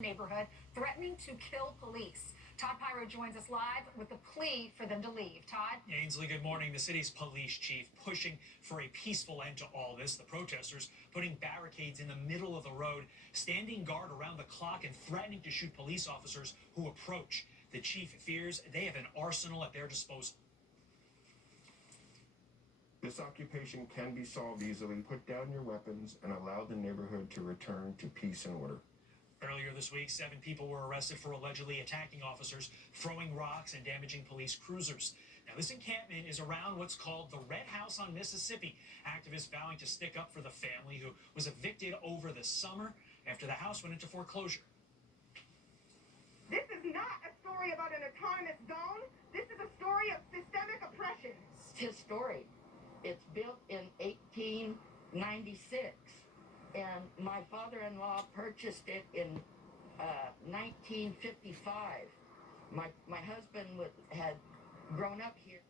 neighborhood threatening to kill police. Todd Pyro joins us live with the plea for them to leave. Todd? Ainsley, good morning. The city's police chief pushing for a peaceful end to all this. The protesters putting barricades in the middle of the road, standing guard around the clock and threatening to shoot police officers who approach. The chief fears they have an arsenal at their disposal. This occupation can be solved easily. Put down your weapons and allow the neighborhood to return to peace and order. Earlier this week, 7 people were arrested for allegedly attacking officers, throwing rocks, and damaging police cruisers. Now, this encampment is around what's called the Red House on Mississippi. Activists vowing to stick up for the family who was evicted over the summer after the house went into foreclosure. This is not a story about an autonomous zone. This is a story of systemic oppression. It's historic. It's built in 1896. And my father-in-law purchased it in 1955. My husband had grown up here.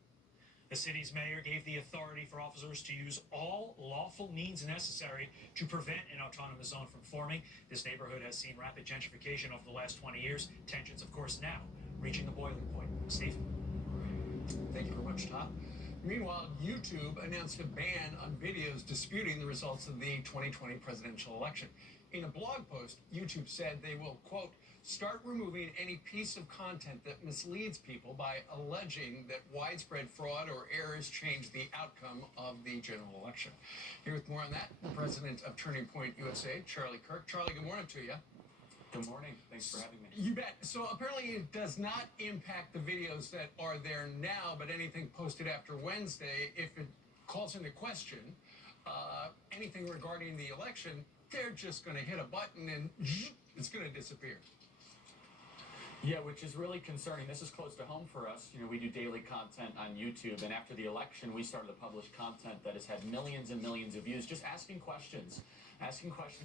The city's mayor gave the authority for officers to use all lawful means necessary to prevent an autonomous zone from forming. This neighborhood has seen rapid gentrification over the last 20 years. Tensions, of course, now reaching the boiling point. Steve? Thank you very much, Todd. Meanwhile, YouTube announced a ban on videos disputing the results of the 2020 presidential election. In a blog post, YouTube said they will, quote, start removing any piece of content that misleads people by alleging that widespread fraud or errors changed the outcome of the general election. Here with more on that, the president of Turning Point USA, Charlie Kirk. Charlie, good morning to you. Good morning. Thanks for having me. You bet. So apparently it does not impact the videos that are there now, but anything posted after Wednesday, if it calls into question anything regarding the election, they're just going to hit a button and it's going to disappear. Yeah, which is really concerning. This is close to home for us. You know, we do daily content on YouTube, and after the election, we started to publish content that has had millions and millions of views, just asking questions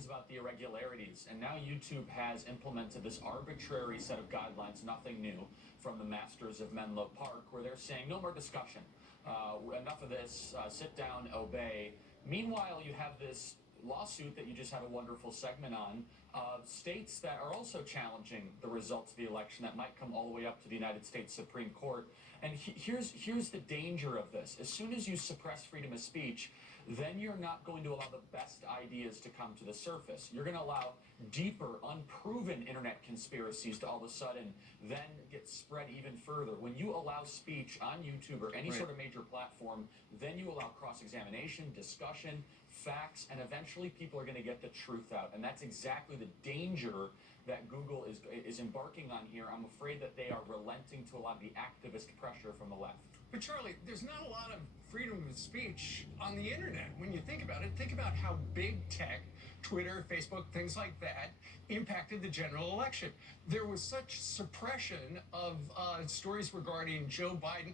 about the irregularities. And now YouTube has implemented this arbitrary set of guidelines, nothing new, from the Masters of Menlo Park, where they're saying no more discussion. Enough of this, sit down, obey. Meanwhile, you have this lawsuit that you just had a wonderful segment on of states that are also challenging the results of the election that might come all the way up to the United States Supreme Court. And here's the danger of this. As soon as you suppress freedom of speech, then you're not going to allow the best ideas to come to the surface. You're going to allow deeper, unproven internet conspiracies to all of a sudden then get spread even further. When you allow speech on YouTube or any sort of major platform, then you allow cross-examination, discussion, facts, and eventually people are going to get the truth out. And that's exactly the danger that Google is embarking on here. I'm afraid that they are relenting to a lot of the activist pressure from the left. But Charlie, there's not a lot of freedom of speech on the internet. When you think about it, think about how big tech, Twitter, Facebook, things like that, impacted the general election. There was such suppression of stories regarding Joe Biden.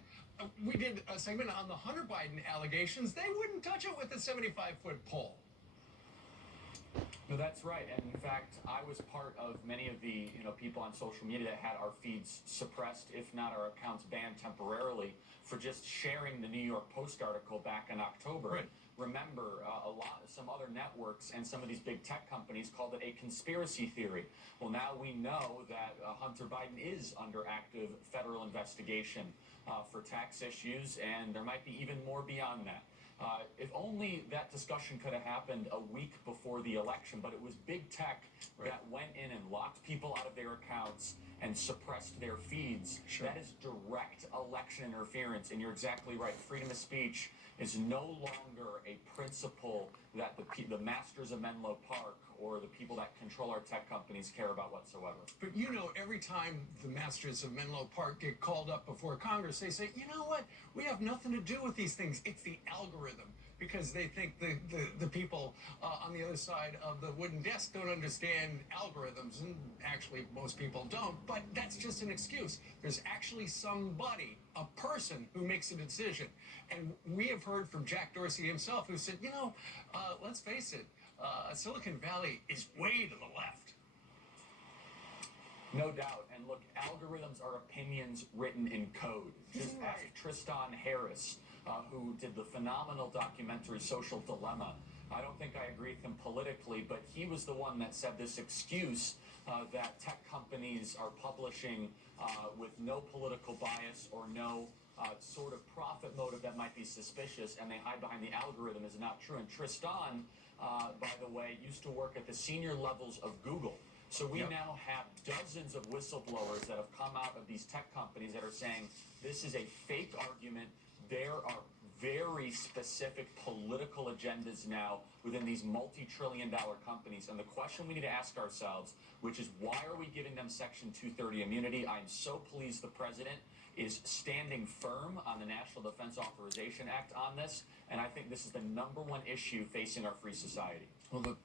We did a segment on the Hunter Biden allegations. They wouldn't touch it with a 75-foot pole. No, that's right. And in fact, I was part of many of the people on social media that had our feeds suppressed, if not our accounts banned temporarily, for just sharing the New York Post article back in October. Right. Remember, some other networks and some of these big tech companies called it a conspiracy theory. Well, now we know that Hunter Biden is under active federal investigation for tax issues, and there might be even more beyond that. If only that discussion could have happened a week before the election, but it was big tech that went in and locked people out of their accounts and suppressed their feeds. Sure. That is direct election interference, and you're exactly right. Freedom of speech is no longer a principle that the Masters of Menlo Park or the people that control our tech companies care about whatsoever. But every time the Masters of Menlo Park get called up before Congress, they say, you know what? We have nothing to do with these things. It's the algorithm. Because they think the people on the other side of the wooden desk don't understand algorithms. And actually, most people don't. But that's just an excuse. There's actually somebody, a person, who makes a decision. And we have heard from Jack Dorsey himself, who said, let's face it, Silicon Valley is way to the left. No doubt. And look, algorithms are opinions written in code. Just ask Tristan Harris, who did the phenomenal documentary Social Dilemma. I don't think I agree with him politically, but he was the one that said this excuse that tech companies are publishing with no political bias or no sort of profit motive that might be suspicious, and they hide behind the algorithm is not true. And Tristan, by the way, used to work at the senior levels of Google. So we now have dozens of whistleblowers that have come out of these tech companies that are saying this is a fake argument. There are very specific political agendas now within these multi-trillion-dollar companies. And the question we need to ask ourselves, which is why are we giving them Section 230 immunity? I'm so pleased the president is standing firm on the National Defense Authorization Act on this. And I think this is the #1 issue facing our free society. Well,